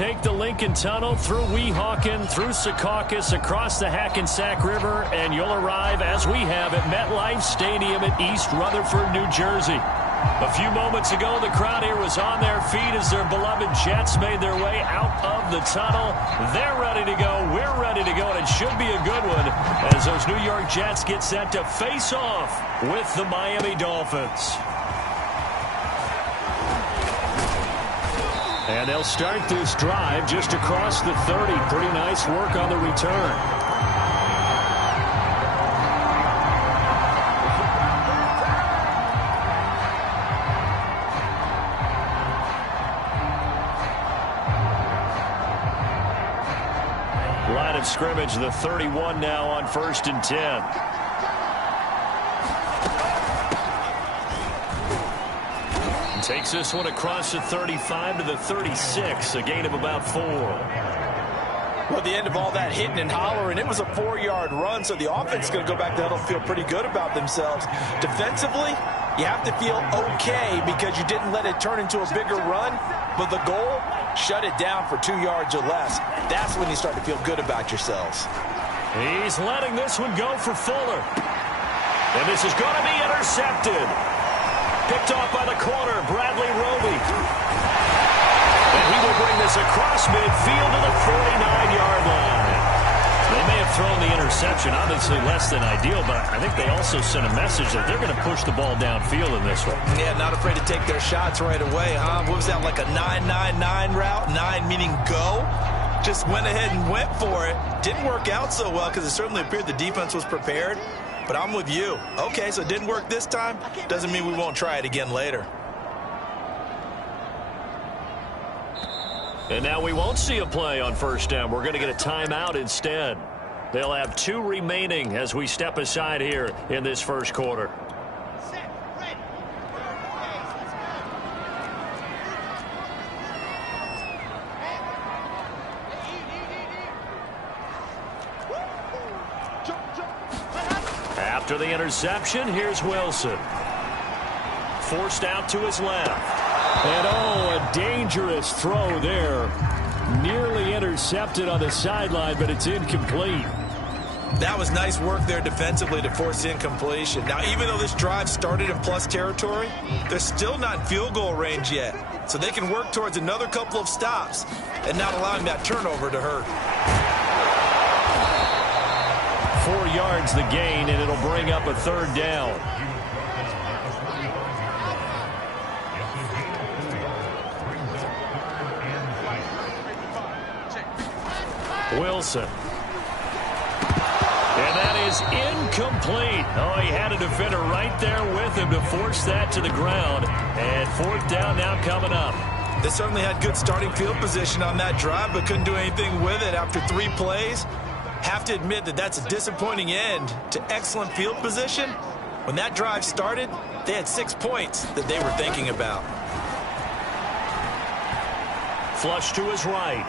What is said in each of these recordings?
take the Lincoln Tunnel through Weehawken, through Secaucus, across the Hackensack River, and you'll arrive, as we have, at MetLife Stadium at East Rutherford, New Jersey. A few moments ago, the crowd here was on their feet as their beloved Jets made their way out of the tunnel. They're ready to go. We're ready to go, and it should be a good one as those New York Jets get set to face off with the Miami Dolphins. And they'll start this drive just across the 30. Pretty nice work on the return. Line of scrimmage, the 31 now on 1st and 10. Takes this one across the 35 to the 36, a gain of about 4. Well, at the end of all that hitting and hollering, it was a 4-yard run, so the offense is going to go back to huddle and feel pretty good about themselves. Defensively, you have to feel okay because you didn't let it turn into a bigger run, but the goal, shut it down for 2 yards or less. That's when you start to feel good about yourselves. He's letting this one go for Fuller. And this is going to be intercepted. Picked off by the corner, Bradley Roby. And he will bring this across midfield to the 49-yard line. They may have thrown the interception, obviously less than ideal, but I think they also sent a message that they're going to push the ball downfield in this one. Yeah, not afraid to take their shots right away, huh? What was that, like a 9-9-9 route? 9 meaning go? Just went ahead and went for it. Didn't work out so well because it certainly appeared the defense was prepared. But I'm with you. Okay, so it didn't work this time. Doesn't mean we won't try it again later. And now we won't see a play on 1st down. We're going to get a timeout instead. They'll have 2 remaining as we step aside here in this first quarter. After the interception, here's Wilson. Forced out to his left. And a dangerous throw there. Nearly intercepted on the sideline, but it's incomplete. That was nice work there defensively to force incompletion. Now, even though this drive started in plus territory, they're still not in field goal range yet. So they can work towards another couple of stops and not allowing that turnover to hurt. 4 yards the gain, and it'll bring up a 3rd down. Wilson. And that is incomplete. Oh, he had a defender right there with him to force that to the ground. And 4th down now coming up. They certainly had good starting field position on that drive, but couldn't do anything with it after 3 plays. Have to admit that that's a disappointing end to excellent field position. When that drive started, they had 6 points that they were thinking about. Flush to his right.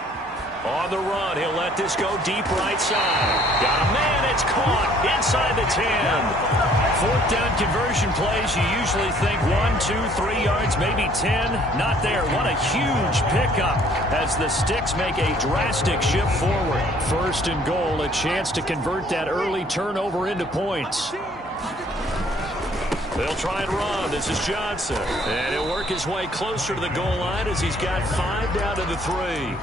On the run, he'll let this go deep right side. Got a man, it's caught inside the 10. 4th down conversion plays, you usually think 1, 2, 3 yards, maybe 10. Not there. What a huge pickup as the Sticks make a drastic shift forward. 1st and goal, a chance to convert that early turnover into points. They'll try and run. This is Johnson. And he'll work his way closer to the goal line as he's got 5 down to the 3.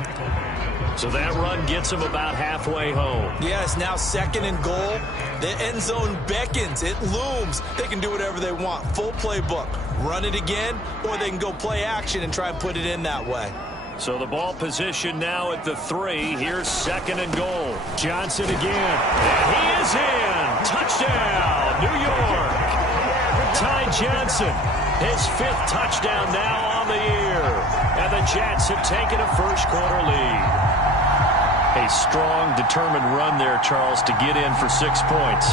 So that run gets him about halfway home. Yes, now 2nd and goal. The end zone beckons. It looms. They can do whatever they want. Full playbook. Run it again, or they can go play action and try and put it in that way. So the ball position now at the 3. Here's 2nd and goal. Johnson again. And he is in. Touchdown, New York. Ty Johnson, his 5th touchdown now on the year. And the Jets have taken a first quarter lead. A strong, determined run there, Charles, to get in for 6 points.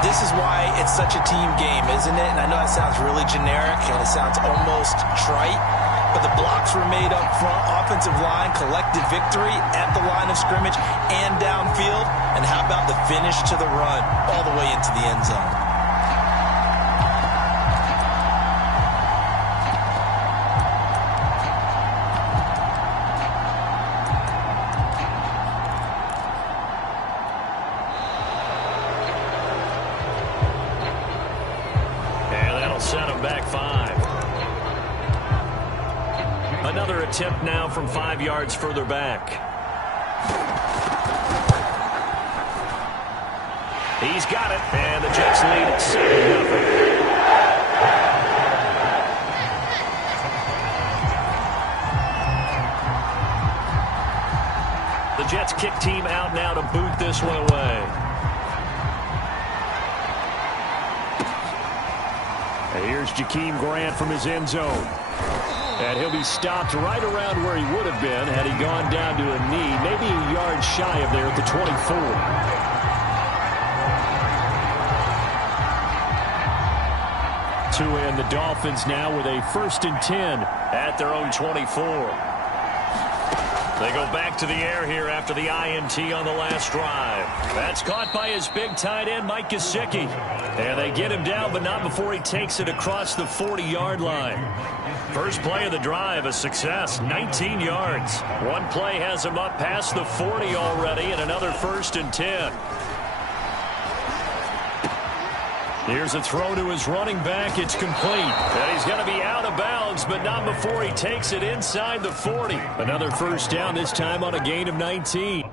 This is why it's such a team game, isn't it? And I know that sounds really generic and it sounds almost trite, but the blocks were made up front, offensive line, collective victory at the line of scrimmage and downfield. And how about the finish to the run all the way into the end zone? Another attempt now from 5 yards further back. He's got it, and the Jets lead at 7-0. The Jets kick team out now to boot this one away. And here's Jakeem Grant from his end zone. And he'll be stopped right around where he would have been had he gone down to a knee, maybe a yard shy of there at the 24. To end the Dolphins now with a 1st and 10 at their own 24. They go back to the air here after the INT on the last drive. That's caught by his big tight end, Mike Gesicki. And they get him down, but not before he takes it across the 40-yard line. First play of the drive, a success, 19 yards. One play has him up past the 40 already, and another 1st and 10. Here's a throw to his running back. It's complete. And he's going to be out of bounds, but not before he takes it inside the 40. Another first down, this time on a gain of 19.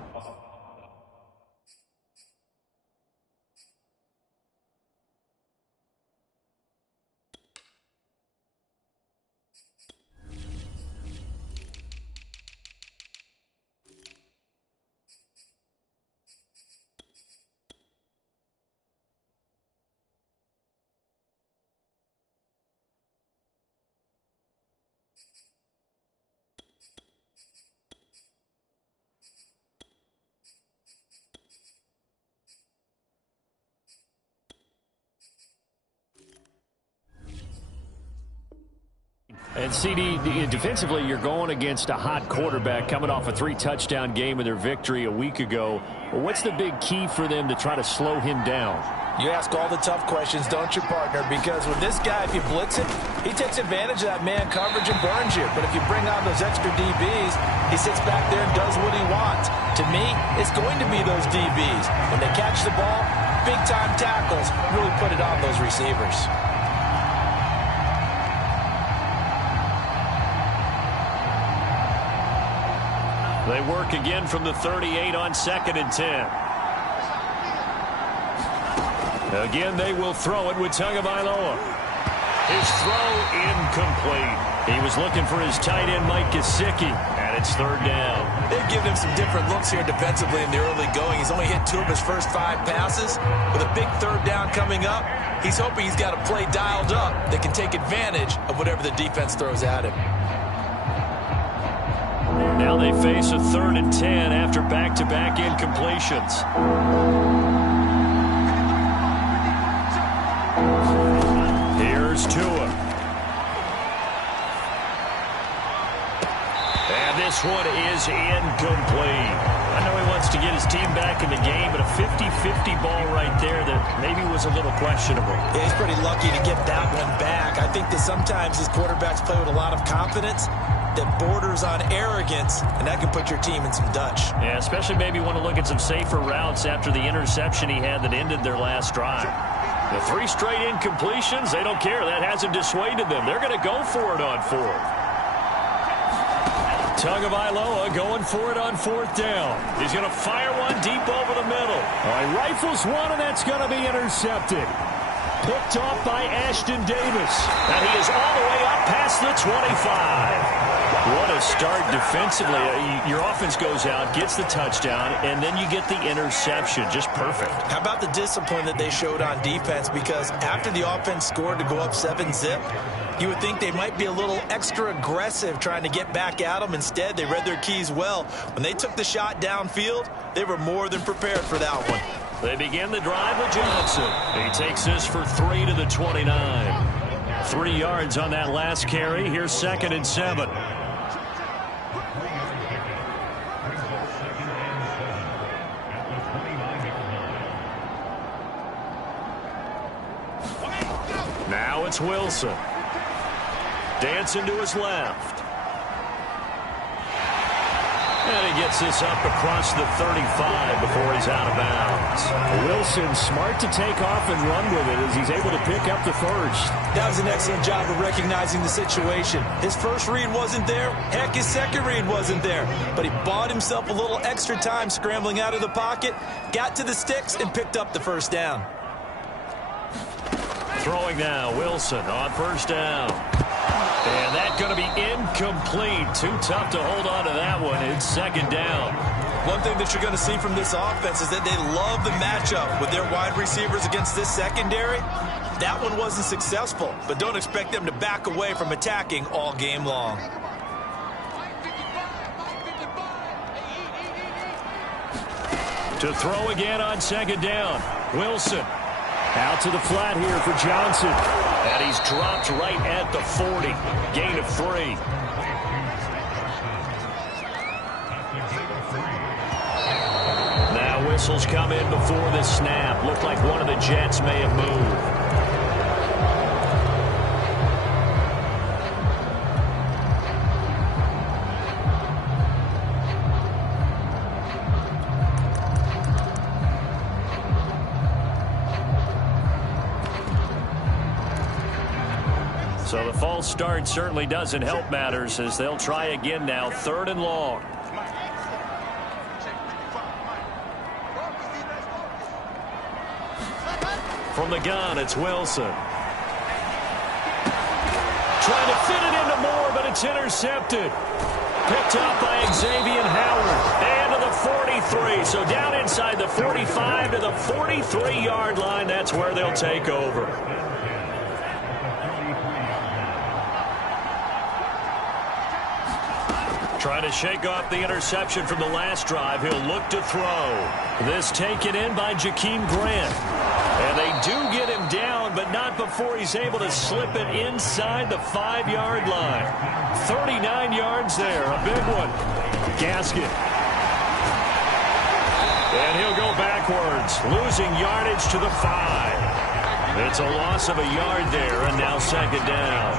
And CD, defensively, you're going against a hot quarterback coming off a 3-touchdown game in their victory a week ago. What's the big key for them to try to slow him down? You ask all the tough questions, don't you, partner? Because with this guy, if you blitz him, he takes advantage of that man coverage and burns you. But if you bring on those extra DBs, he sits back there and does what he wants. To me, it's going to be those DBs. When they catch the ball, big-time tackles really put it on those receivers. They work again from the 38 on 2nd and 10. Again, they will throw it with Tagovailoa. His throw incomplete. He was looking for his tight end, Mike Gesicki, and it's 3rd down. They've given him some different looks here defensively in the early going. He's only hit 2 of his first 5 passes. With a big 3rd down coming up, he's hoping he's got a play dialed up that can take advantage of whatever the defense throws at him. Now they face a 3rd and 10 after back-to-back incompletions. Here's Tua. And this one is incomplete. I know he wants to get his team back in the game, but a 50-50 ball right there that maybe was a little questionable. Yeah, he's pretty lucky to get that one back. I think that sometimes his quarterbacks play with a lot of confidence that borders on arrogance, and that can put your team in some Dutch. Yeah, especially maybe want to look at some safer routes after the interception he had that ended their last drive. The 3 straight incompletions, they don't care. That hasn't dissuaded them. They're going to go for it on 4th. Tagovailoa going for it on 4th down. He's going to fire one deep over the middle. All right, rifles one, and that's going to be intercepted. Picked off by Ashton Davis. And he is all the way up past the 25. What a start defensively. Your offense goes out, gets the touchdown, and then you get the interception. Just perfect. How about the discipline that they showed on defense? Because after the offense scored to go up 7-zip, you would think they might be a little extra aggressive trying to get back at them. Instead, they read their keys well. When they took the shot downfield, they were more than prepared for that one. They begin the drive with Johnson. He takes this for 3 to the 29. 3 yards on that last carry. Here's 2nd and 7. Now it's Wilson. Dancing to his left. And he gets this up across the 35 before he's out of bounds. Wilson smart to take off and run with it as he's able to pick up the first. That was an excellent job of recognizing the situation. His first read wasn't there. Heck, his second read wasn't there. But he bought himself a little extra time scrambling out of the pocket, got to the sticks, and picked up the first down. Throwing now, Wilson on first down. And that's going to be incomplete. Too tough to hold on to that one. It's second down. One thing that you're going to see from this offense is that they love the matchup with their wide receivers against this secondary. That one wasn't successful, but don't expect them to back away from attacking all game long. To throw again on second down. Wilson. Out to the flat here for Johnson. And he's dropped right at the 40. Gain of 3. Now whistles come in before the snap. Looked like one of the Jets may have moved. So the false start certainly doesn't help matters as they'll try again now. 3rd and long. From the gun, it's Wilson. Trying to fit it into Moore, but it's intercepted. Picked up by Xavier Howard. And to the 43. So down inside the 45 to the 43-yard line. That's where they'll take over. Trying to shake off the interception from the last drive. He'll look to throw. This taken in by Jakeem Grant. And they do get him down, but not before he's able to slip it inside the 5-yard line. 39 yards there. A big one. Gasket. And he'll go backwards, losing yardage to the 5. It's a loss of a yard there, and now second down.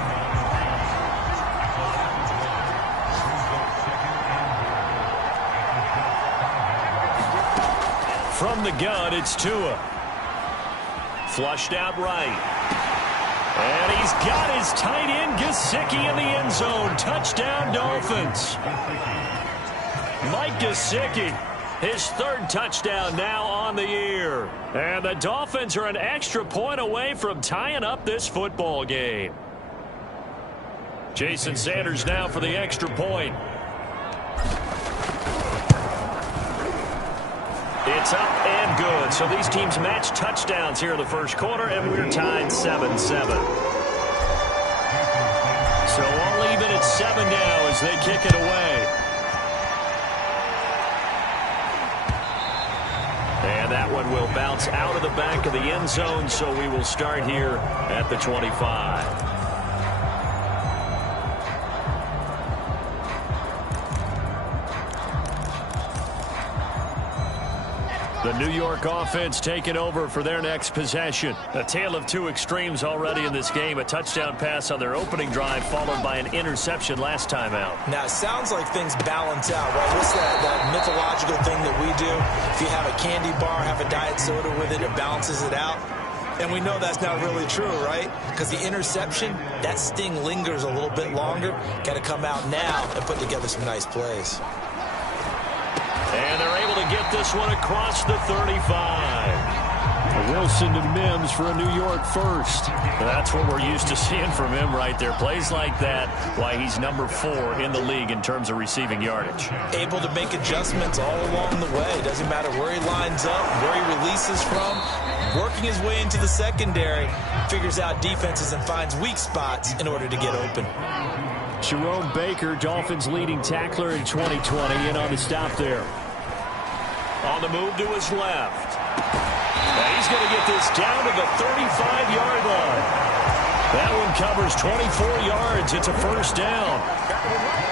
From the gun, it's Tua. Flushed out right. And he's got his tight end, Gesicki, in the end zone. Touchdown, Dolphins. Mike Gesicki, his 3rd touchdown now on the year. And the Dolphins are an extra point away from tying up this football game. Jason Sanders now for the extra point. It's up and good. So these teams match touchdowns here in the first quarter, and we're tied 7-7. So all even at 7 now as they kick it away. And that one will bounce out of the back of the end zone, so we will start here at the 25. The New York offense taking over for their next possession. A tale of two extremes already in this game. A touchdown pass on their opening drive followed by an interception last time out. Now, it sounds like things balance out, right? What's that mythological thing that we do? If you have a candy bar, have a diet soda with it, it balances it out. And we know that's not really true, right? Because the interception, that sting lingers a little bit longer. Got to come out now and put together some nice plays. And they're able to get this one across the 35. Wilson to Mims for a New York first. That's what we're used to seeing from him right there. Plays like that, why he's number 4 in the league in terms of receiving yardage. Able to make adjustments all along the way. Doesn't matter where he lines up, where he releases from. Working his way into the secondary, figures out defenses and finds weak spots in order to get open. Jerome Baker, Dolphins leading tackler in 2020, in on the stop there. On the move to his left. Now he's going to get this down to the 35-yard line. That one covers 24 yards. It's a first down.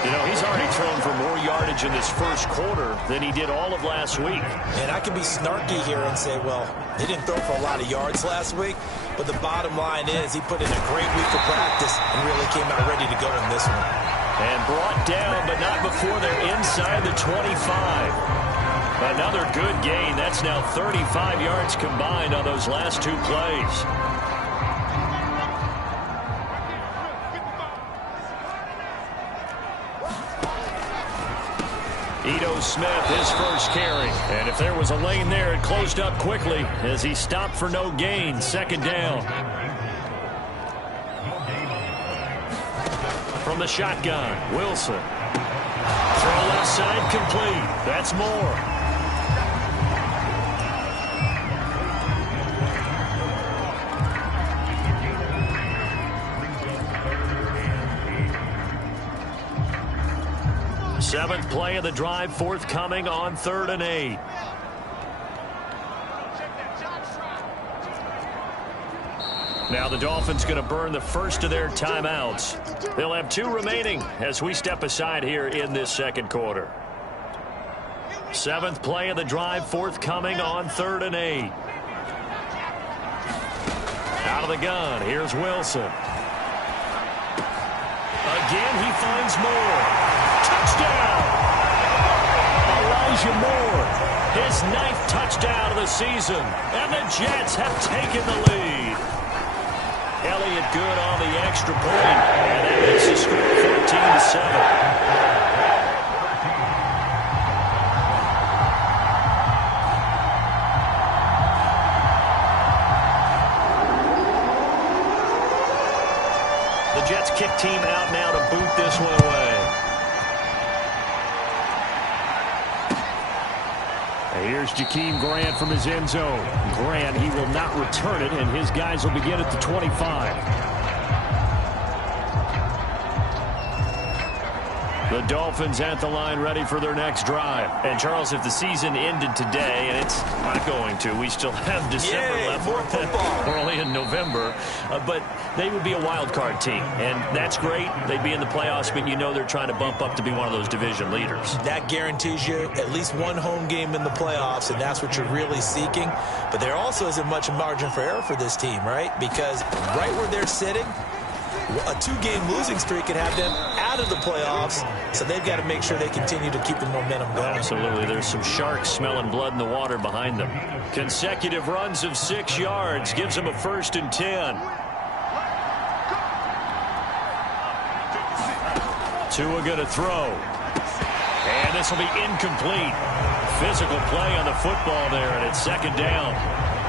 You know, he's already thrown for more yardage in this first quarter than he did all of last week. And I can be snarky here and say, well, he didn't throw for a lot of yards last week, but the bottom line is he put in a great week of practice and really came out ready to go in this one. And brought down, but not before they're inside the 25. Another good gain. That's now 35 yards combined on those last two plays. Ito Smith, his first carry. And if there was a lane there, it closed up quickly as he stopped for no gain. Second down. From the shotgun, Wilson. Throw left side complete. That's Moore. Seventh play of the drive forthcoming on 3rd and 8. Now the Dolphins going to burn the first of their timeouts. They'll have 2 remaining as we step aside here in this second quarter. 7th play of the drive forthcoming on 3rd and 8. Out of the gun, here's Wilson. Again, he finds Moore. Touchdown! Elijah Moore, his 9th touchdown of the season, and the Jets have taken the lead. Elliott good on the extra point, and that makes the score 14-7. The Jets kick team out now to boot this one away. Here's Jakeem Grant from his end zone. Grant, he will not return it, and his guys will begin at the 25. The Dolphins at the line ready for their next drive. And, Charles, if the season ended today, and it's not going to, we still have December left. More football. We're only in November. But they would be a wild card team, and that's great. They'd be in the playoffs, but you know they're trying to bump up to be one of those division leaders. That guarantees you at least one home game in the playoffs, and that's what you're really seeking. But there also isn't much margin for error for this team, right? Because right where they're sitting, a 2-game losing streak could have them out of the playoffs, so they've got to make sure they continue to keep the momentum going. Absolutely. There's some sharks smelling blood in the water behind them. Consecutive runs of 6 yards gives them a 1st and 10. Tua going to throw. And this will be incomplete. Physical play on the football there, and it's 2nd down.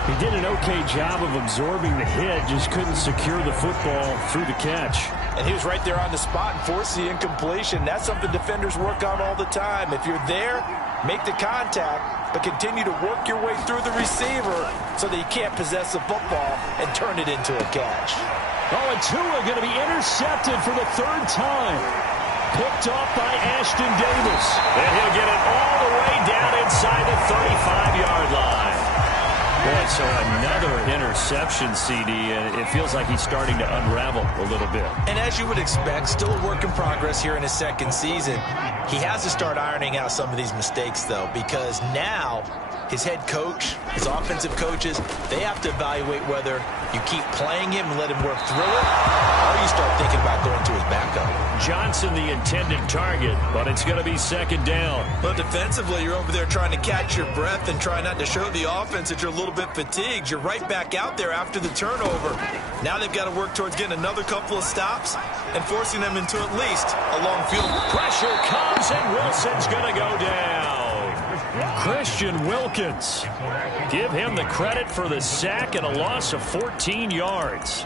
He did an okay job of absorbing the hit, just couldn't secure the football through the catch. And he was right there on the spot and forced the incompletion. That's something defenders work on all the time. If you're there, make the contact, but continue to work your way through the receiver so that you can't possess the football and turn it into a catch. Oh, and Tua going to be intercepted for the 3rd time. Picked off by Ashton Davis. And he'll get it all the way down inside the 35-yard line. Boy, so another interception, CD, and it feels like he's starting to unravel a little bit. And as you would expect, still a work in progress here in his 2nd season. He has to start ironing out some of these mistakes, though, because now his head coach, his offensive coaches, they have to evaluate whether you keep playing him and let him work through it, or you start thinking about going to his backup. Johnson the intended target, but it's going to be 2nd down. But defensively, you're over there trying to catch your breath and try not to show the offense that you're a little bit fatigued. You're right back out there after the turnover. Now they've got to work towards getting another couple of stops and forcing them into at least a long field. Pressure comes, and Wilson's going to go down. Christian Wilkins. Give him the credit for the sack and a loss of 14 yards.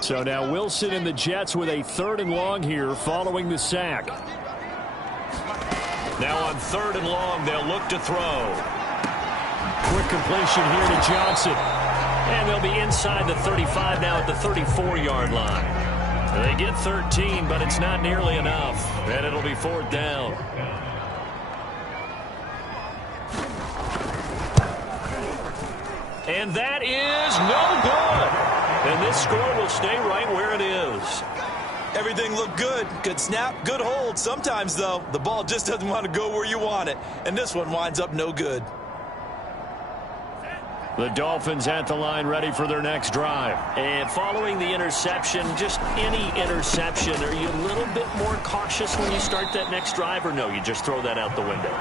So now Wilson and the Jets with a 3rd and long here following the sack. Now on 3rd and long, they'll look to throw. Quick completion here to Johnson. And they'll be inside the 35 now at the 34-yard line. They get 13, but it's not nearly enough. And it'll be 4th down. And that is no good. And this score will stay right where it is. Everything looked good. Good snap, good hold. Sometimes, though, the ball just doesn't want to go where you want it. And this one winds up no good. The Dolphins at the line ready for their next drive. And following the interception, just any interception, are you a little bit more cautious when you start that next drive, or no, you just throw that out the window?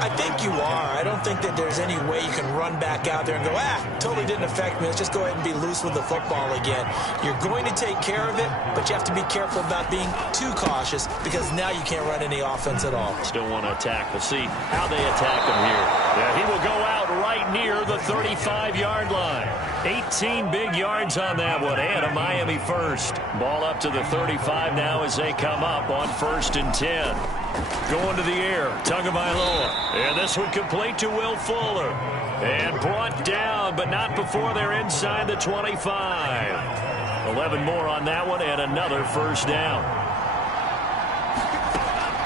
I think you are. I don't think that there's any way you can run back out there and go, totally didn't affect me. Let's just go ahead and be loose with the football again. You're going to take care of it, but you have to be careful about being too cautious because now you can't run any offense at all. Still want to attack. We'll see how they attack him here. Yeah, he will go out right near the 35-yard line. 18 big yards on that one, and a Miami first. Ball up to the 35 now as they come up on 1st and 10. Going to the air, Tagovailoa. And this one complete to Will Fuller. And brought down, but not before they're inside the 25. 11 more on that one, and another first down.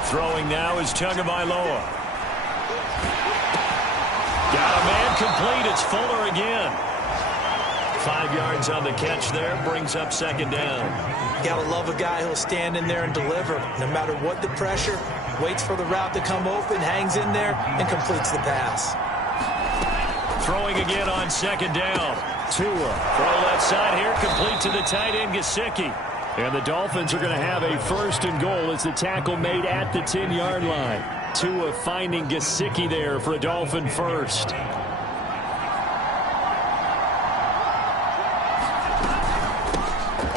Throwing now is Tagovailoa. Got a man complete. It's Fuller again. 5 yards on the catch there. Brings up 2nd down. Gotta love a guy who'll stand in there and deliver. No matter what the pressure, waits for the route to come open, hangs in there, and completes the pass. Throwing again on 2nd down. Tua. Throw left side here. Complete to the tight end, Gesicki. And the Dolphins are going to have a 1st and goal as the tackle made at the 10-yard line. Tua finding Gesicki there for a Dolphin first.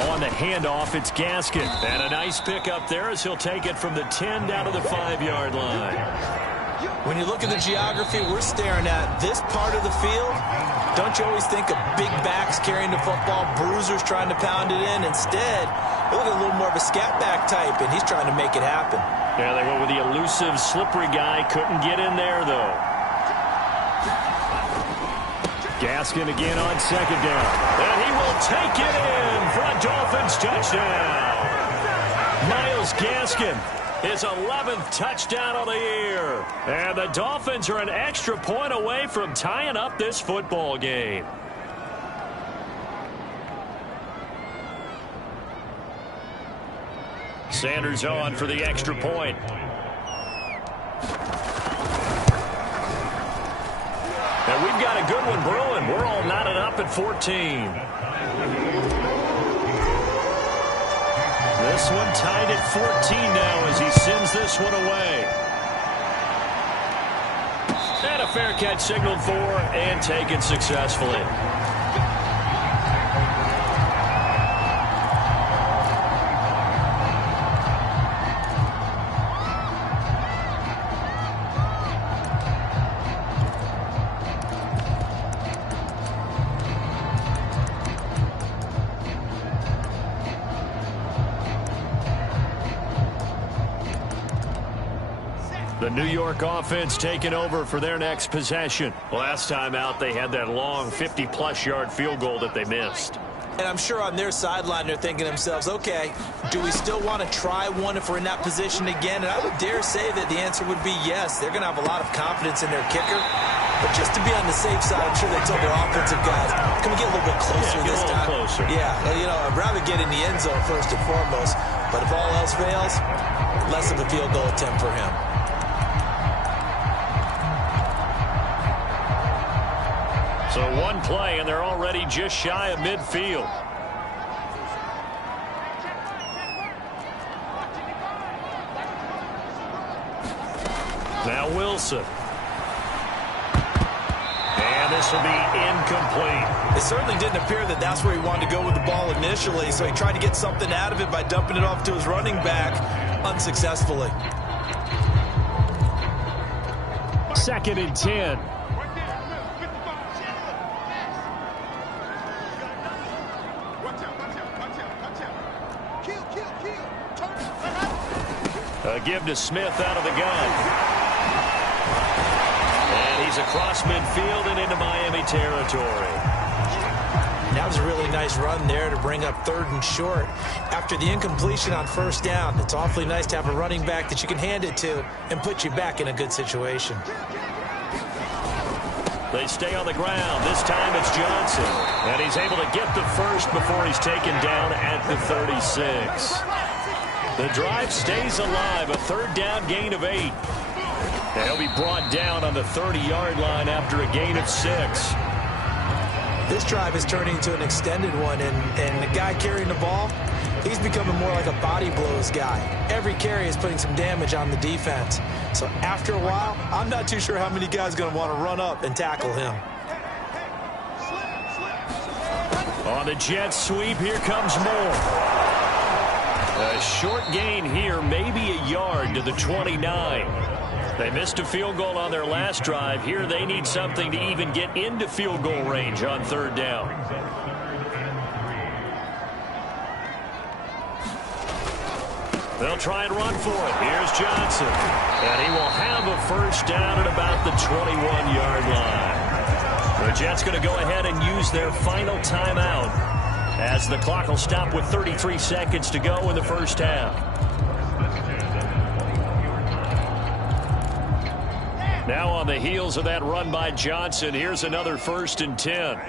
On the handoff, it's Gaskin. And a nice pick up there as he'll take it from the 10 down to the 5-yard line. When you look at the geography we're staring at, this part of the field, don't you always think of big backs carrying the football, bruisers trying to pound it in? Instead, they look a little more of a scat back type, and he's trying to make it happen. Yeah, they went with the elusive, slippery guy. Couldn't get in there, though. Gaskin again on 2nd down. And he will take it in for a Dolphins touchdown. Myles Gaskin, his 11th touchdown of the year. And the Dolphins are an extra point away from tying up this football game. Sanders on for the extra point. And we've got a good one brewing. We're all knotted up at 14. This one tied at 14 now as he sends this one away. And a fair catch signaled for and taken successfully. The New York offense taking over for their next possession. Last time out, they had that long 50-plus yard field goal that they missed. And I'm sure on their sideline they're thinking to themselves, okay, do we still want to try one if we're in that position again? And I would dare say that the answer would be yes. They're going to have a lot of confidence in their kicker. But just to be on the safe side, I'm sure they told their offensive guys, can we get a little bit closer this time? Closer. Yeah, you know, I'd rather get in the end zone first and foremost. But if all else fails, less of a field goal attempt for him. So one play, and they're already just shy of midfield. Now Wilson. And this will be incomplete. It certainly didn't appear that that's where he wanted to go with the ball initially, so he tried to get something out of it by dumping it off to his running back unsuccessfully. 2nd and 10. A give to Smith out of the gun. And he's across midfield and into Miami territory. That was a really nice run there to bring up 3rd and short. After the incompletion on 1st down, it's awfully nice to have a running back that you can hand it to and put you back in a good situation. They stay on the ground. This time it's Johnson. And he's able to get the first before he's taken down at the 36. The drive stays alive. A third down gain of 8. And he'll be brought down on the 30-yard line after a gain of 6. This drive is turning into an extended one, and the guy carrying the ball, he's becoming more like a body blows guy. Every carry is putting some damage on the defense. So after a while, I'm not too sure how many guys are going to want to run up and tackle him. On the jet sweep, here comes more. A short gain here, maybe a yard to the 29. They missed a field goal on their last drive. Here they need something to even get into field goal range on third down. They'll try and run for it. Here's Johnson. And he will have a first down at about the 21-yard line. The Jets going to go ahead and use their final timeout as the clock will stop with 33 seconds to go in the first half. Now on the heels of that run by Johnson, here's another 1st and 10.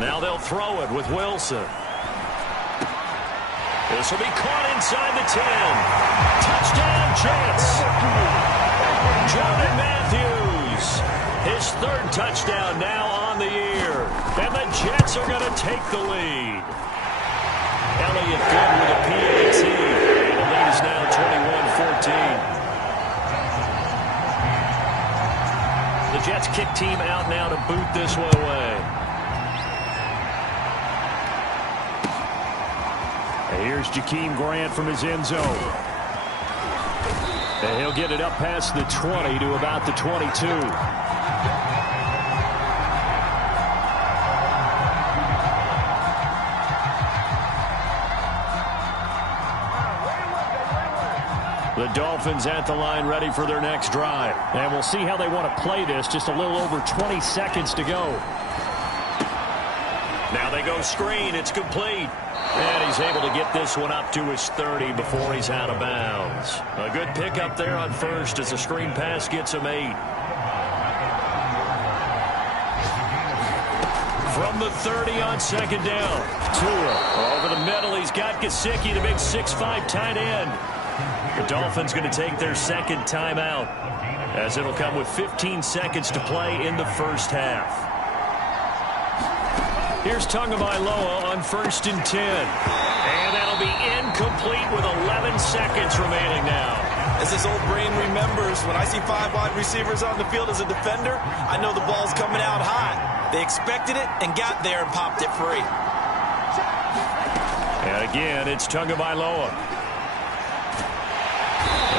Now they'll throw it with Wilson. This will be caught inside the 10. Touchdown, Jets. Jordan Matthews. His 3rd touchdown now on the year. And the Jets are going to take the lead. Elliott good with a PAT. And the lead is now 21-14. The Jets kick team out now to boot this one away. And here's Jakeem Grant from his end zone. And he'll get it up past the 20 to about the 22. The Dolphins at the line ready for their next drive. And we'll see how they want to play this. Just a little over 20 seconds to go. Now they go screen. It's complete. And he's able to get this one up to his 30 before he's out of bounds. A good pickup there on first as the screen pass gets him 8. From the 30 on second down. Tua over the middle. He's got Gesicki, the big 6'5" tight end. The Dolphins going to take their 2nd timeout as it'll come with 15 seconds to play in the first half. Here's Tagovailoa on 1st and 10. And that'll be incomplete with 11 seconds remaining now. As this old brain remembers, when I see 5 wide receivers on the field as a defender, I know the ball's coming out hot. They expected it and got there and popped it free. And again, it's Tagovailoa.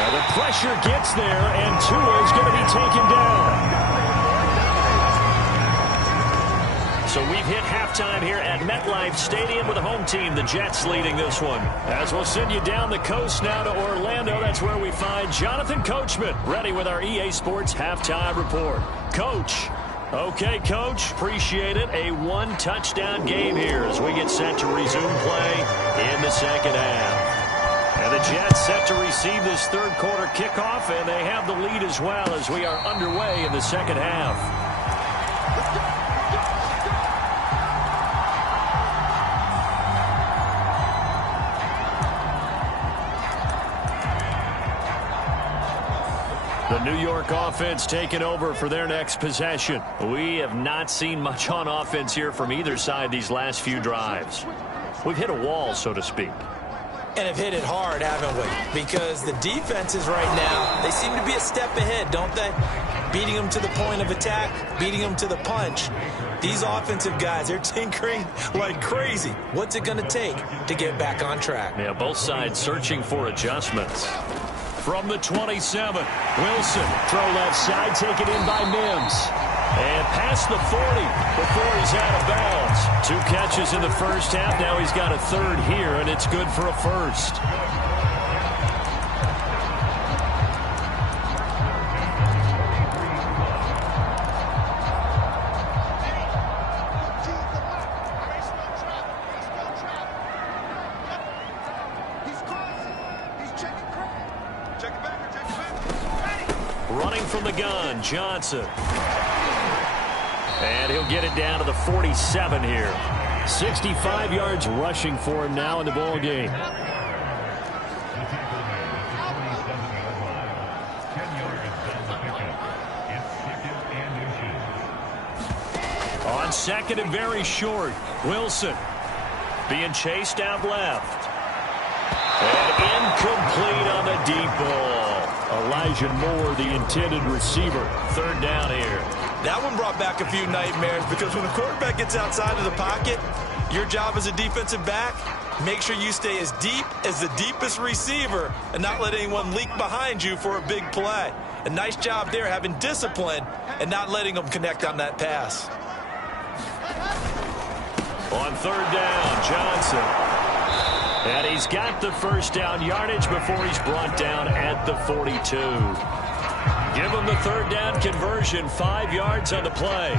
The pressure gets there, and Tua is going to be taken down. So we've hit halftime here at MetLife Stadium with the home team, the Jets, leading this one. As we'll send you down the coast now to Orlando, that's where we find Jonathan Coachman, ready with our EA Sports halftime report. Coach. Okay, Coach, appreciate it. A 1-touchdown game here as we get set to resume play in the second half. And the Jets set to receive this 3rd quarter kickoff, and they have the lead as well as we are underway in the second half. The New York offense taking over for their next possession. We have not seen much on offense here from either side these last few drives. We've hit a wall, so to speak. And have hit it hard, haven't we? Because the defenses right now, they seem to be a step ahead, don't they? Beating them to the point of attack, beating them to the punch. These offensive guys, they're tinkering like crazy. What's it going to take to get back on track? Yeah, both sides searching for adjustments. From the 27, Wilson, throw left side, taken in by Mims. And past the 40 before he's out of bounds. 2 catches in the first half. Now he's got a 3rd here, and it's good for a 1st. Running from the gun, Johnson. And he'll get it down to the 47 here. 65 yards rushing for him now in the ball game. On second and very short, Wilson being chased out left. And incomplete on the deep ball. Elijah Moore, the intended receiver. Third down here. That one brought back a few nightmares because when the quarterback gets outside of the pocket, your job as a defensive back, make sure you stay as deep as the deepest receiver and not let anyone leak behind you for a big play. A nice job there having discipline and not letting them connect on that pass. On third down, Johnson. And he's got the first down yardage before he's brought down at the 42. Give him the third down conversion, 5 yards on the play.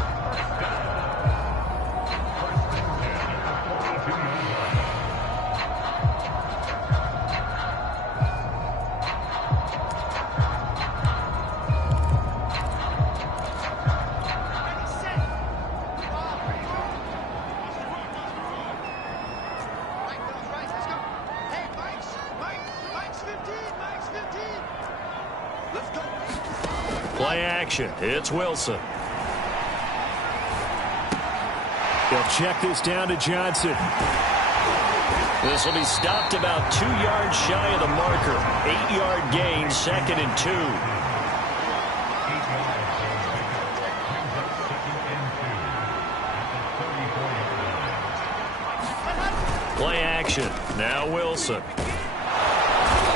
Play action. It's Wilson. They'll check this down to Johnson. This will be stopped about 2 yards shy of the marker. 8-yard gain, second and 2. Play action. Now Wilson.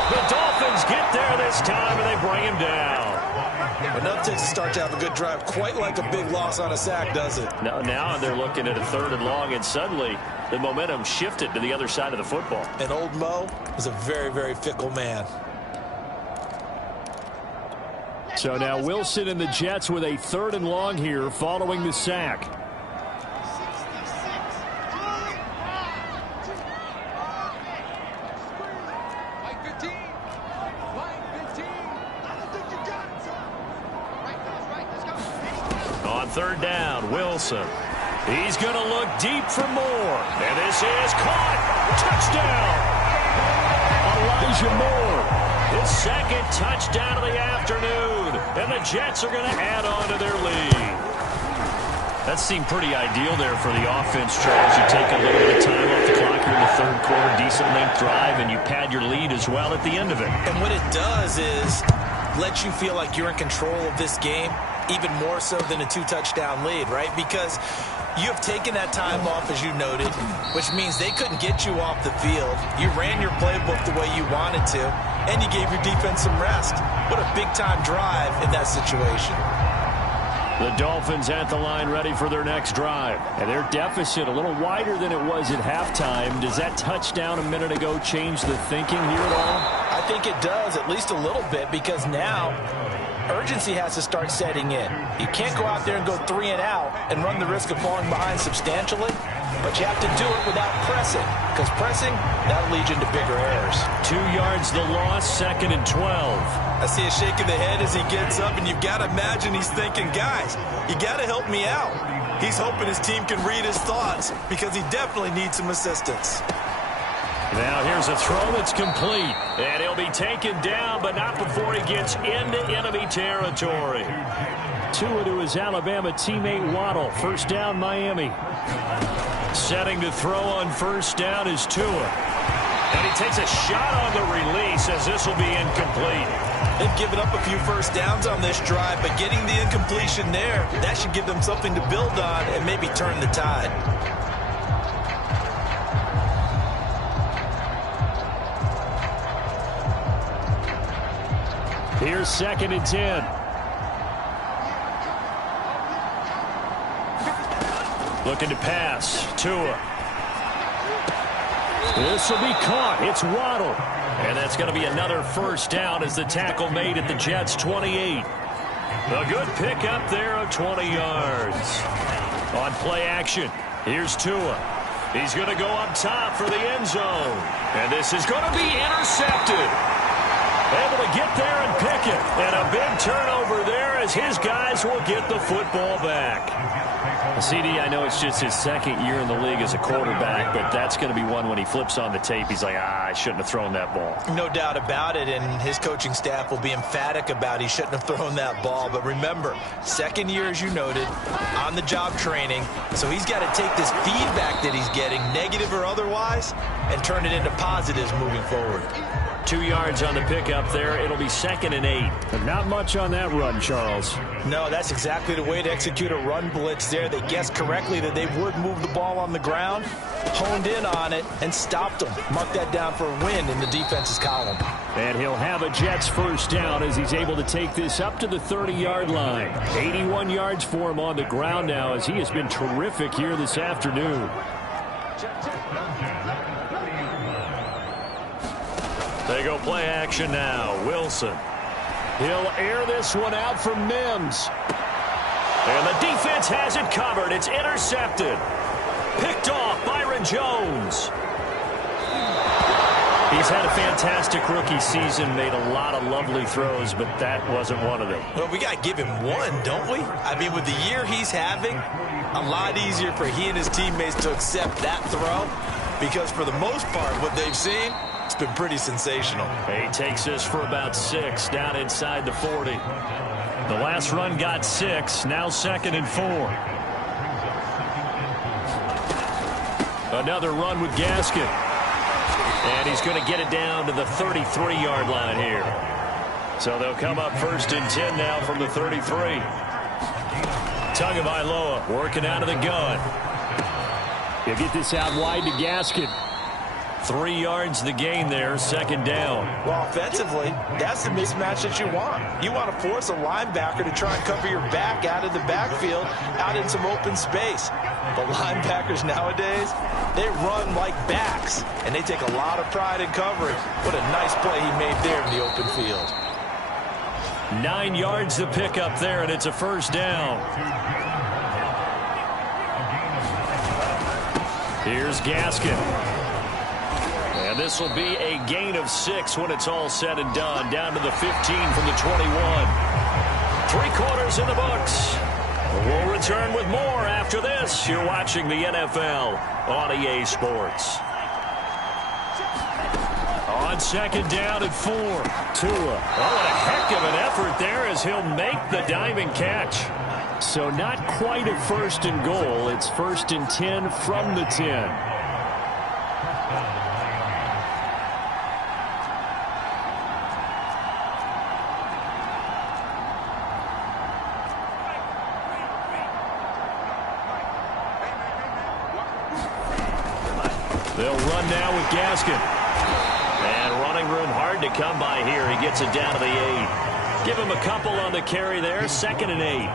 The Dolphins get there this time, and they bring him down. Enough takes to start to have a good drive, quite like a big loss on a sack, does it? Now they're looking at a third and long, and suddenly the momentum shifted to the other side of the football. And old Mo is a very, very fickle man. So now Wilson and the Jets with a third and long here following the sack. Third down, Wilson. He's going to look deep for more. And this is caught. Touchdown. Elijah Moore. His second touchdown of the afternoon. And the Jets are going to add on to their lead. That seemed pretty ideal there for the offense, Charles. You take a little bit of time off the clock here in the third quarter, decent length drive, and you pad your lead as well at the end of it. And what it does is let you feel like you're in control of this game, even more so than a 2-touchdown lead, right? Because you have taken that time off, as you noted, which means they couldn't get you off the field. You ran your playbook the way you wanted to, and you gave your defense some rest. What a big-time drive in that situation. The Dolphins at the line ready for their next drive. And their deficit a little wider than it was at halftime. Does that touchdown a minute ago change the thinking here at all? I think it does, at least a little bit, because now urgency has to start setting in. You can't go out there and go 3 and out and run the risk of falling behind substantially, but you have to do it without pressing, because pressing, that'll lead you into bigger errors. 2 yards the loss, second and 12. I see a shake of the head as he gets up, and you've got to imagine he's thinking, guys, you got to help me out. He's hoping his team can read his thoughts because he definitely needs some assistance. Now here's a throw that's complete. And he'll be taken down, but not before he gets into enemy territory. Tua to his Alabama teammate Waddle. First down, Miami. Setting to throw on first down is Tua. And he takes a shot on the release as this will be incomplete. They've given up a few first downs on this drive, but getting the incompletion there, that should give them something to build on and maybe turn the tide. Here's second and 10. Looking to pass. Tua. This will be caught. It's Waddle. And that's going to be another first down as the tackle made at the Jets' 28. A good pickup there of 20 yards. On play action, here's Tua. He's going to go up top for the end zone. And this is going to be intercepted. Able to get there and pick it. And a big turnover there as his guys will get the football back. CD, I know it's just his second year in the league as a quarterback, but that's going to be one when he flips on the tape. He's like, I shouldn't have thrown that ball. No doubt about it, and his coaching staff will be emphatic about he shouldn't have thrown that ball. But remember, second year, as you noted, on-the-job training, so he's got to take this feedback that he's getting, negative or otherwise, and turn it into positives moving forward. 2 yards on the pickup there. It'll be 2nd and 8. But not much on that run, Charles. No, that's exactly the way to execute a run blitz there. They guessed correctly that they would move the ball on the ground, honed in on it, and stopped them. Mark that down for a win in the defense's column. And he'll have a Jets first down as he's able to take this up to the 30-yard line. 81 yards for him on the ground now as he has been terrific here this afternoon. They go play action now. Wilson. He'll air this one out from Mims. And the defense has it covered. It's intercepted. Picked off Byron Jones. He's had a fantastic rookie season, made a lot of lovely throws, but that wasn't one of them. Well, we got to give him one, don't we? I mean, with the year he's having, a lot easier for he and his teammates to accept that throw because for the most part, what they've seen, it's been pretty sensational. He takes this for about 6 down inside the 40. The last run got 6, now 2nd and 4. Another run with Gaskin. And he's going to get it down to the 33-yard line here. So they'll come up 1st and 10 now from the 33. Tagovailoa working out of the gun. He'll get this out wide to Gaskin. 3 yards the gain there, 2nd down. Well, offensively, that's the mismatch that you want. You want to force a linebacker to try and cover your back out of the backfield, out in some open space. But linebackers nowadays, they run like backs, and they take a lot of pride in covering. What a nice play he made there in the open field. 9 yards to pick up there, and it's a 1st down. Here's Gaskin. And this will be a gain of 6 when it's all said and done. Down to the 15 from the 21. 3 quarters in the books. We'll return with more after this. You're watching the NFL on EA Sports. On 2nd down and 4. Tua. Oh, what a heck of an effort there as he'll make the diving catch. So not quite a 1st and goal. It's 1st and 10 from the 10. They'll run now with Gaskin. And running room hard to come by here. He gets it down to the 8. Give him a couple on the carry there. 2nd and 8.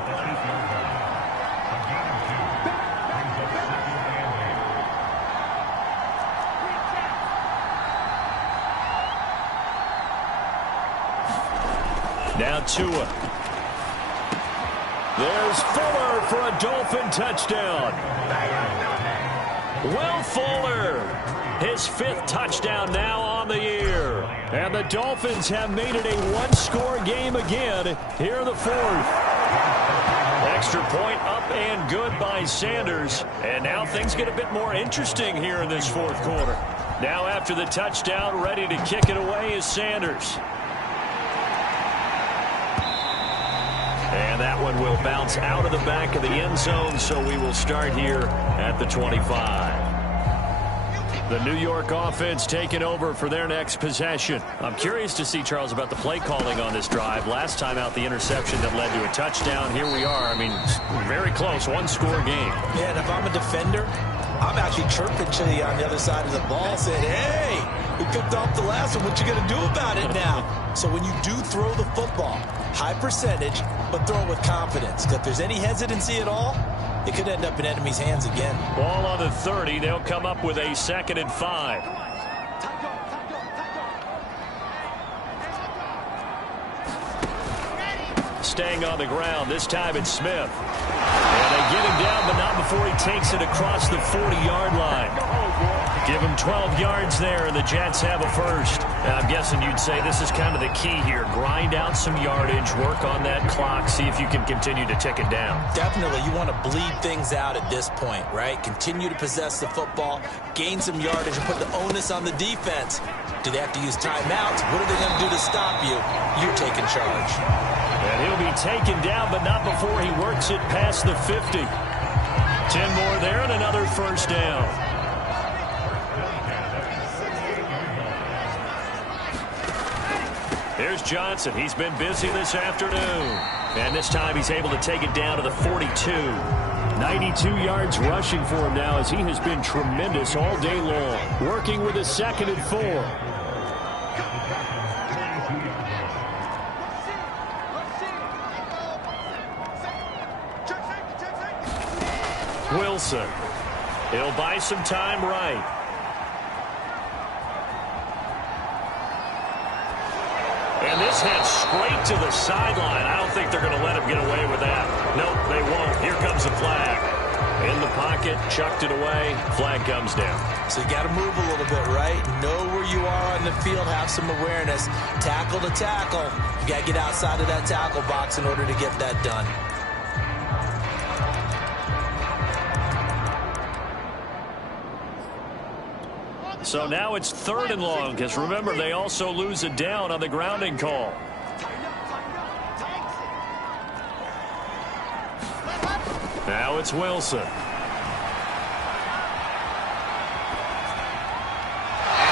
Now Tua. There's Fuller for a Dolphin touchdown. Will Fuller, his 5th touchdown now on the year. And the Dolphins have made it a 1-score game again here in the 4th. Extra point up and good by Sanders. And now things get a bit more interesting here in this 4th quarter. Now after the touchdown, ready to kick it away is Sanders. And that one will bounce out of the back of the end zone, so we will start here at the 25. The New York offense taking over for their next possession. I'm curious to see, Charles, about the play calling on this drive. Last time out, the interception that led to a touchdown. Here we are. I mean, very close, 1-score game. Yeah, and if I'm a defender, I'm actually chirping to you on the other side of the ball, saying, hey, we picked off the last one. What you going to do about it now? So when you do throw the football, high percentage, but throw it with confidence. Because if there's any hesitancy at all, it could end up in enemy's hands again. Ball on the 30. They'll come up with a 2nd and 5. Staying on the ground. This time it's Smith. And they get him down, but not before he takes it across the 40-yard line. Give him 12 yards there, and the Jets have a first. I'm guessing you'd say this is kind of the key here. Grind out some yardage, work on that clock, see if you can continue to tick it down. Definitely. You want to bleed things out at this point, right? Continue to possess the football, gain some yardage, and put the onus on the defense. Do they have to use timeouts? What are they going to do to stop you? You're taking charge. And he'll be taken down, but not before he works it past the 50. 10 more there and another first down. Here's Johnson. He's been busy this afternoon. And this time he's able to take it down to the 42. 92 yards rushing for him now as he has been tremendous all day long. Working with a 2nd and 4. Wilson. He'll buy some time right. And this head straight to the sideline. I don't think they're going to let him get away with that. Nope, they won't. Here comes the flag. In the pocket, chucked it away. Flag comes down. So you got to move a little bit, right? Know where you are on the field. Have some awareness. Tackle to tackle. You got to get outside of that tackle box in order to get that done. So now it's 3rd and long, because remember, they also lose a down on the grounding call. Now it's Wilson. And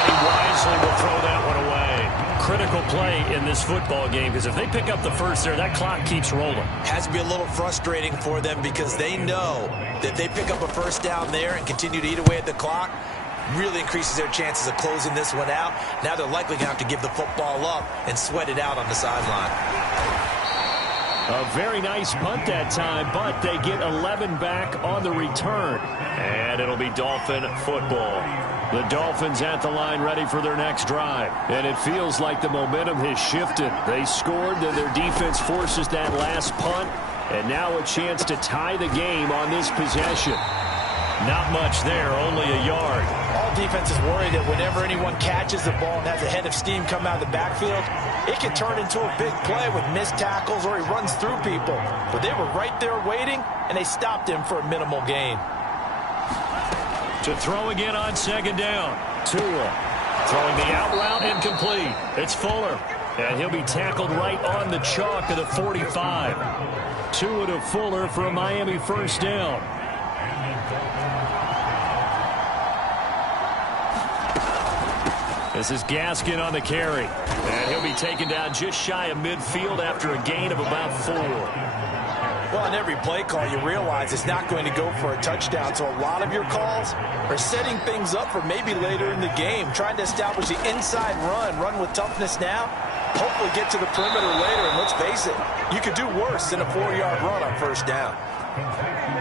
he wisely will throw that one away. Critical play in this football game, because if they pick up the first there, that clock keeps rolling. Has to be a little frustrating for them because they know that if they pick up a first down there and continue to eat away at the clock, really increases their chances of closing this one out. Now they're likely going to have to give the football up and sweat it out on the sideline. A very nice punt that time, but they get 11 back on the return. And it'll be Dolphin football. The Dolphins at the line ready for their next drive. And it feels like the momentum has shifted. They scored, then their defense forces that last punt. And now a chance to tie the game on this possession. Not much there, only a yard. All defenses worry that whenever anyone catches the ball and has a head of steam come out of the backfield, it can turn into a big play with missed tackles or he runs through people. But they were right there waiting, and they stopped him for a minimal gain. To throw again on 2nd down. Tua throwing the out route incomplete. It's Fuller, and he'll be tackled right on the chalk of the 45. Tua to Fuller for a Miami first down. This is Gaskin on the carry. And he'll be taken down just shy of midfield after a gain of about 4. Well, on every play call, you realize it's not going to go for a touchdown. So a lot of your calls are setting things up for maybe later in the game, trying to establish the inside run with toughness now, hopefully get to the perimeter later. And let's face it, you could do worse than a 4-yard run on first down.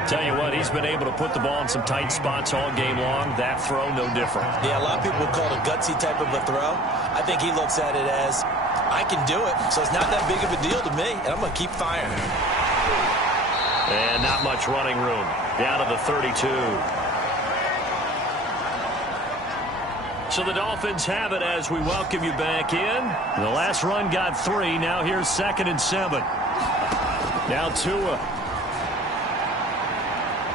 Tell you what, he's been able to put the ball in some tight spots all game long. That throw, no different. Yeah, a lot of people would call it a gutsy type of a throw. I think he looks at it as, I can do it, so it's not that big of a deal to me, and I'm going to keep firing. And not much running room. Down to the 32. So the Dolphins have it as we welcome you back in. The last run got 3. Now here's 2nd and 7. Now Tua.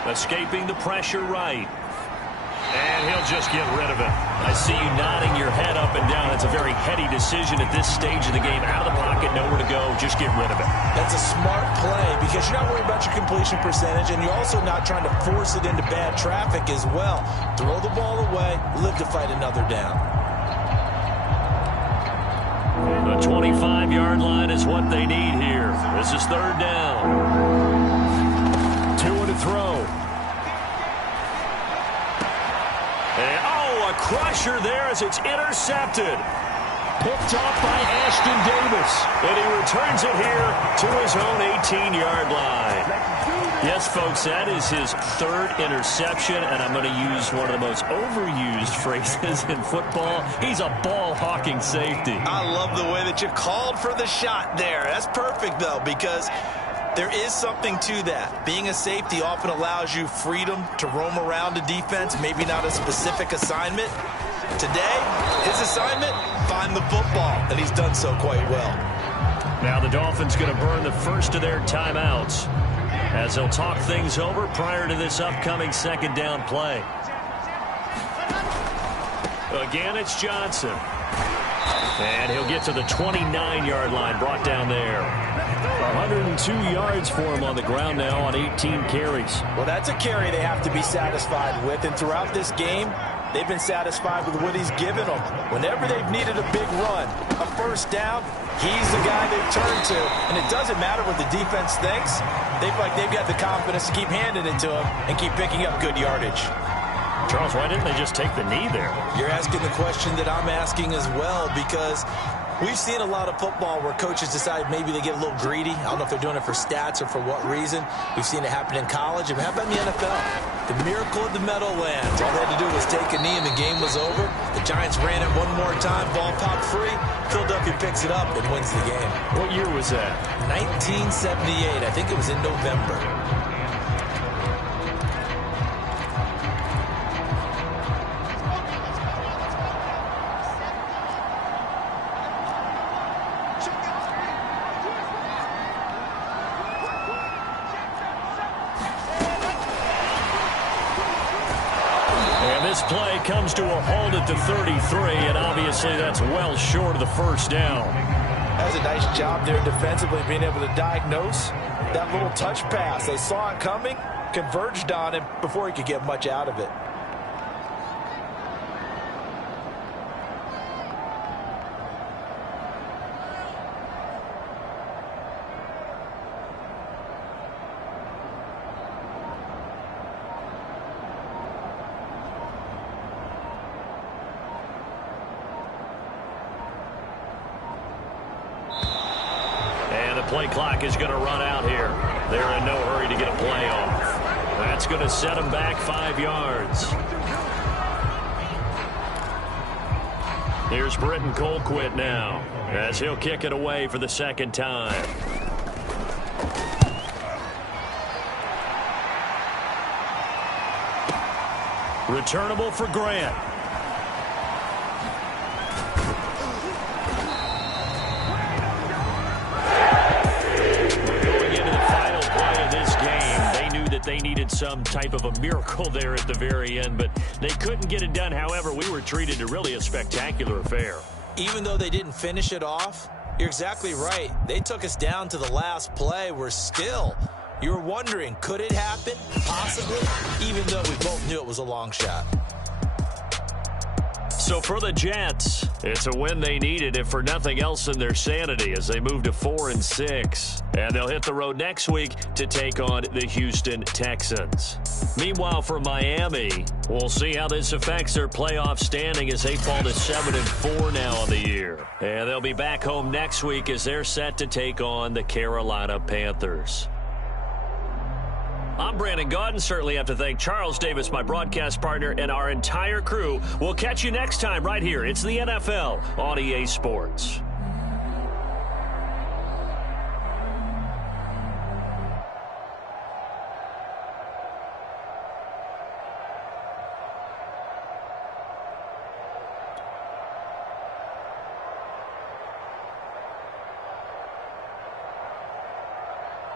Escaping the pressure right. And he'll just get rid of it. I see you nodding your head up and down. It's a very heady decision at this stage of the game. Out of the pocket, nowhere to go. Just get rid of it. That's a smart play because you're not worried about your completion percentage, and you're also not trying to force it into bad traffic as well. Throw the ball away, live to fight another down. The 25-yard line is what they need here. This is 3rd down. Tua to throw. And, a crusher there as it's intercepted. Picked off by Ashton Davis. And he returns it here to his own 18-yard line. Yes, folks, that is his 3rd interception, and I'm going to use one of the most overused phrases in football. He's a ball-hawking safety. I love the way that you called for the shot there. That's perfect, though, because There is something to that. Being a safety often allows you freedom to roam around the defense, maybe not a specific assignment. Today, his assignment, find the football, and he's done so quite well. Now the Dolphins going to burn the first of their timeouts as they'll talk things over prior to this upcoming second down play. Again, it's Johnson. And he'll get to the 29-yard line, brought down there. 102 yards for him on the ground now on 18 carries. Well, that's a carry they have to be satisfied with. And throughout this game, they've been satisfied with what he's given them. Whenever they've needed a big run, a first down, he's the guy they've turned to. And it doesn't matter what the defense thinks. They feel like they've got the confidence to keep handing it to him and keep picking up good yardage. Charles, why didn't they just take the knee there? You're asking the question that I'm asking as well, because we've seen a lot of football where coaches decide maybe they get a little greedy. I don't know if they're doing it for stats or for what reason. We've seen it happen in college. And how about in the NFL? The miracle of the Meadowlands. All they had to do was take a knee and the game was over. The Giants ran it one more time. Ball popped free. Philadelphia picks it up and wins the game. What year was that? 1978. I think it was in November. Play comes to a halt at the 33, and obviously that's well short of the first down. That was a nice job there defensively, being able to diagnose that little touch pass. They saw it coming, converged on him before he could get much out of it. Play clock is going to run out here. They're in no hurry to get a play off. That's going to set them back 5 yards. Here's Britton Colquitt now as he'll kick it away for the second time. Returnable for Grant. They needed some type of a miracle there at the very end, but they couldn't get it done. However, we were treated to really a spectacular affair. Even though they didn't finish it off, you're exactly right. They took us down to the last play. You were wondering, could it happen? Possibly, even though we both knew it was a long shot. So for the Jets, it's a win they needed, if for nothing else than their sanity, as they move to 4-6. And they'll hit the road next week to take on the Houston Texans. Meanwhile, for Miami, we'll see how this affects their playoff standing as they fall to 7-4 now on the year. And they'll be back home next week as they're set to take on the Carolina Panthers. I'm Brandon Gaudin. Certainly have to thank Charles Davis, my broadcast partner, and our entire crew. We'll catch you next time right here. It's the NFL on EA Sports.